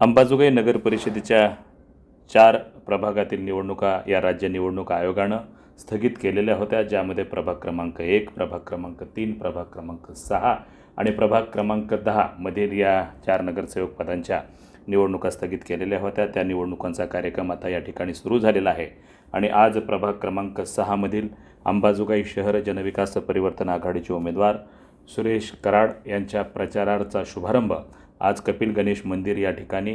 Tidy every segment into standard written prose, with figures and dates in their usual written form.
अंबाजोगाई नगर परिषदेच्या 4 प्रभागातील निवडणुका या राज्य निवडणूक आयोगानं स्थगित केलेल्या होत्या, ज्यामध्ये प्रभाग क्रमांक 1, प्रभाग क्रमांक 3, प्रभाग क्रमांक 6 आणि प्रभाग क्रमांक 10 मधील या 4 नगरसेवक पदांच्या निवडणुका स्थगित केलेल्या होत्या। त्या निवडणुकांचा कार्यक्रम आता या ठिकाणी सुरू झालेला आहे आणि आज प्रभाग क्रमांक 6 मधील अंबाजोगाई शहर जनविकास परिवर्तन आघाडीचे उमेदवार सुरेश कराड यांच्या प्रचाराचा शुभारंभ आज कपिल गणेश मंदिर या ठिकाणी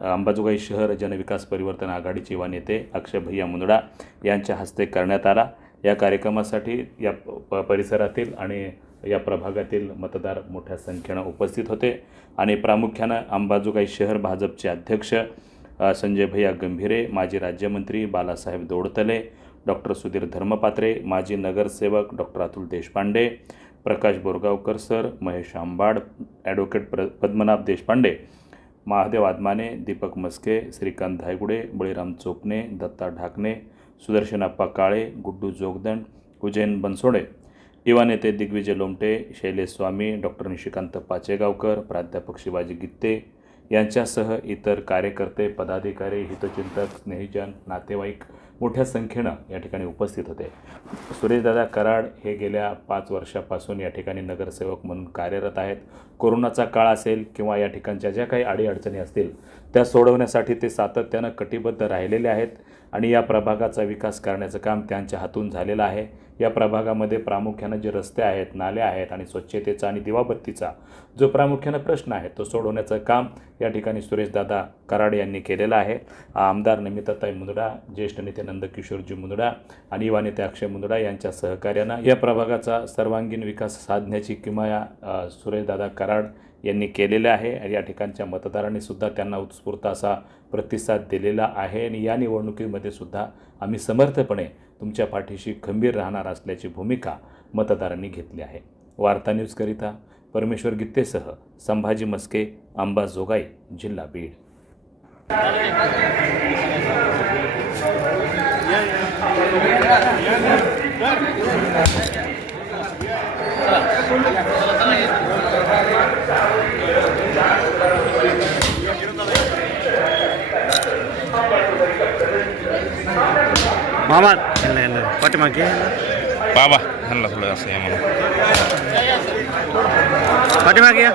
अंबाजोगाई शहर जनविकास परिवर्तन आघाडीचे युवा नेते अक्षय भैया मुंदडा यांच्या हस्ते करण्यात आला। या कार्यक्रमासाठी या परिसरातील आणि या प्रभागातील मतदार मोठ्या संख्येने उपस्थित होते आणि प्रामुख्याने अंबाजोगाई शहर भाजपचे अध्यक्ष संजय भैया गंभीरे, माजी राज्यमंत्री बालासाहेब दोडतले, डॉक्टर सुधीर धर्मपात्रे, माजी नगरसेवक डॉक्टर अतुल देशपांडे, प्रकाश बोरगावकर सर, महेश आंबाड, ॲडव्होकेट पद्मनाभ देशपांडे, महादेव आदमाने, दीपक मस्के, श्रीकांत धायगुडे, बळीराम चोपणे, दत्ता ढाकणे, सुदर्शनाप्पा काळे, गुड्डू जोगदंड, उजैन बनसोडे, युवा नेते दिग्विजय लोमटे, शैलेश स्वामी, डॉक्टर निशिकांत पाचेगावकर, प्राध्यापक शिवाजी गित्ते यांच्यासह इतर कार्यकर्ते, पदाधिकारी, हितचिंतक, स्नेहीजन, नातेवाईक मोठ्या संख्येनं या ठिकाणी उपस्थित होते। सुरेशदादा कराड हे गेल्या 5 वर्षापासून या ठिकाणी नगरसेवक म्हणून कार्यरत आहेत। कोरोनाचा काळ असेल किंवा या ठिकाणच्या ज्या काही अडीअडचणी असतील त्या सोडवण्यासाठी ते सातत्यानं कटिबद्ध राहिलेले आहेत आणि या प्रभागाचा विकास करण्याचं काम त्यांच्या हातून झालेलं आहे। या प्रभागामध्ये प्रामुख्याने जे रस्ते आहेत, नाले आहेत आणि स्वच्छतेचा आणि दिवाबत्तीचा जो प्रामुख्याने प्रश्न आहे तो सोडवण्याचं काम या ठिकाणी सुरेशदादा कराड यांनी केलेलं आहे। आमदार नमिताताई मुंदडा, ज्येष्ठ नेते नंदकिशोरजी मुंदडा आणि युवा नेते अक्षय मुंदडा यांच्या सहकार्यानं या प्रभागाचा सर्वांगीण विकास साधण्याची किमया सुरेशदादा कराड यांनी केलेले आहे आणि या ठिकाणच्या मतदारांनी सुद्धा त्यांना उत्स्फूर्त असा प्रतिसाद दिलेला आहे आणि या निवडणुकीमध्ये सुद्धा आम्ही समर्थपणे तुमच्या पाठीशी खंबीर राहणार असल्याची भूमिका मतदारांनी घेतली आहे। वार्ता न्यूजकरिता परमेश्वर गित्तेसह संभाजी मस्के, अंबाजोगाई, जिल्हा बीड। मामा पाठीमागे बाबा ह्यांना थोडं असं आहे म्हणून पाठीमागे या।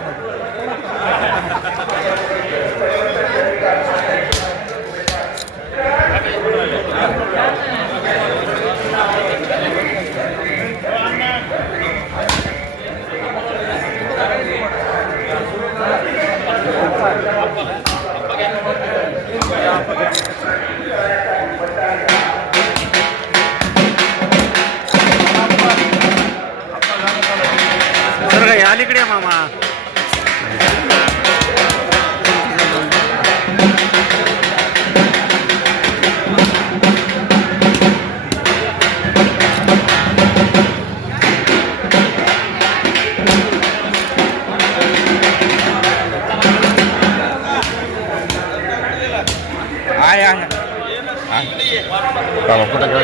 सर काय अलीकडे मामा बाबा कुठं घेऊ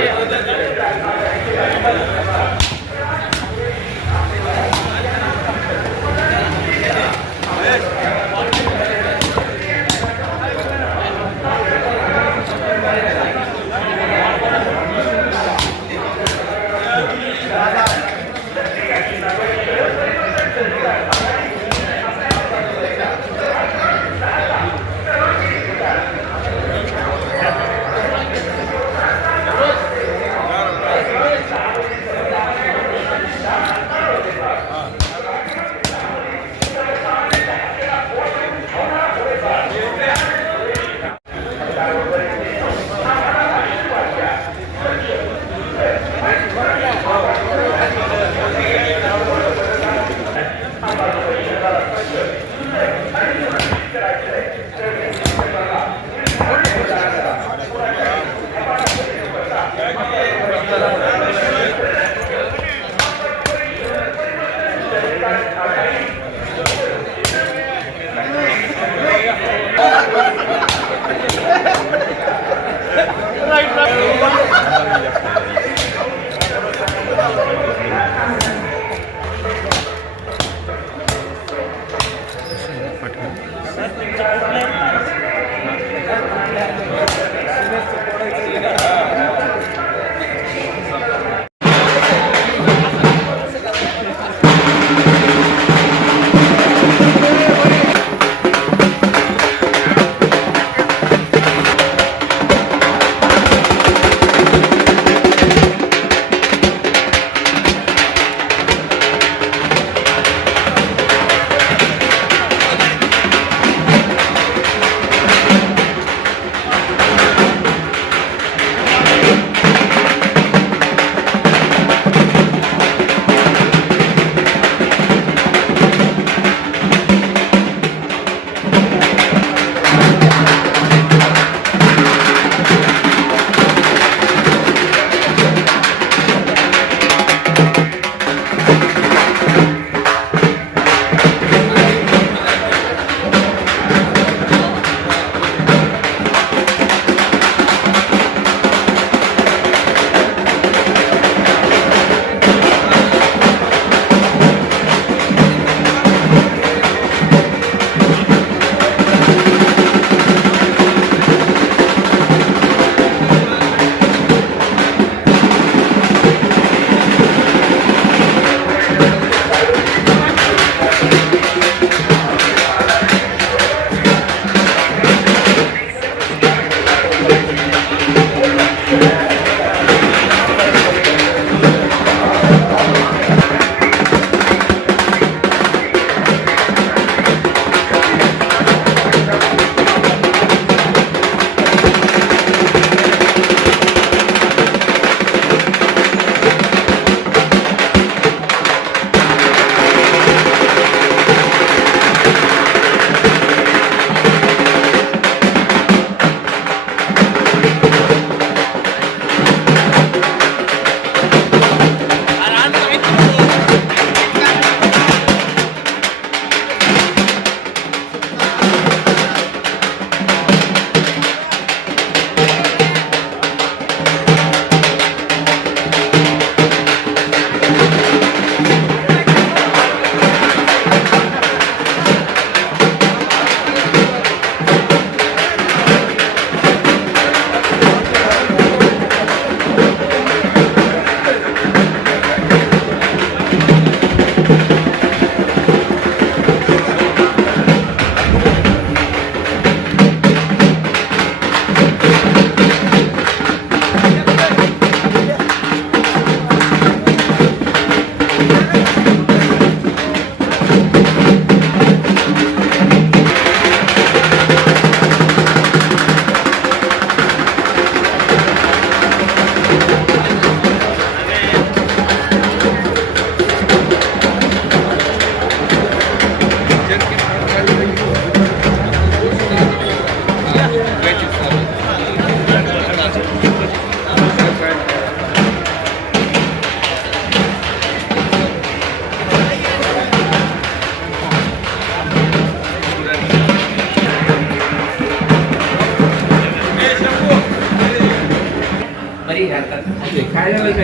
काय झालं का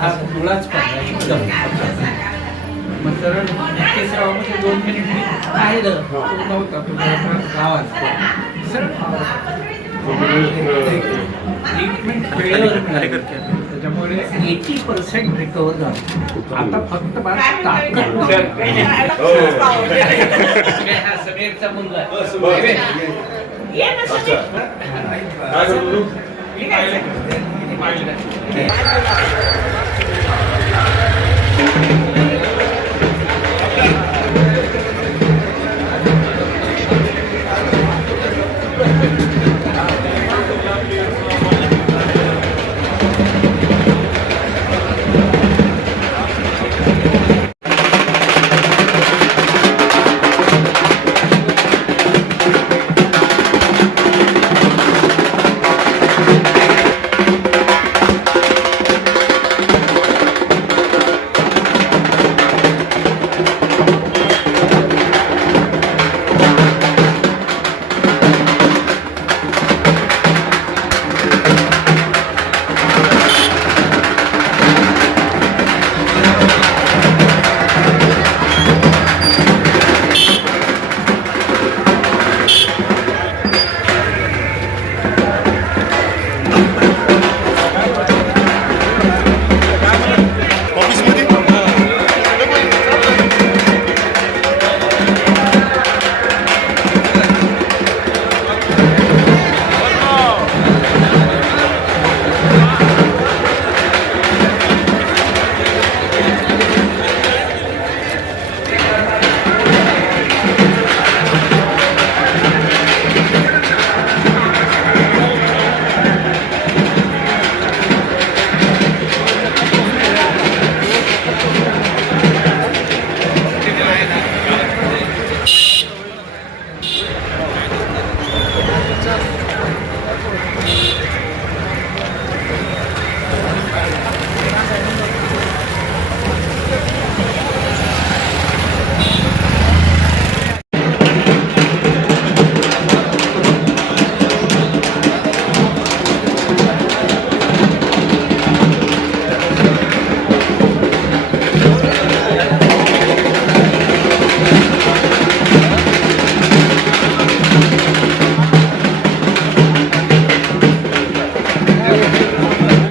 हा मुळाच पडला मग सरळ केसरावामध्ये 2 मिनिट मी पाहिलं तो नव्हता तो गावात सरळ ट्रीटमेंट वेळेवर मिळाली त्याच्यामुळे 80% रिकवर झालं. आता फक्त मला ताकद हा समीरचा मुलगा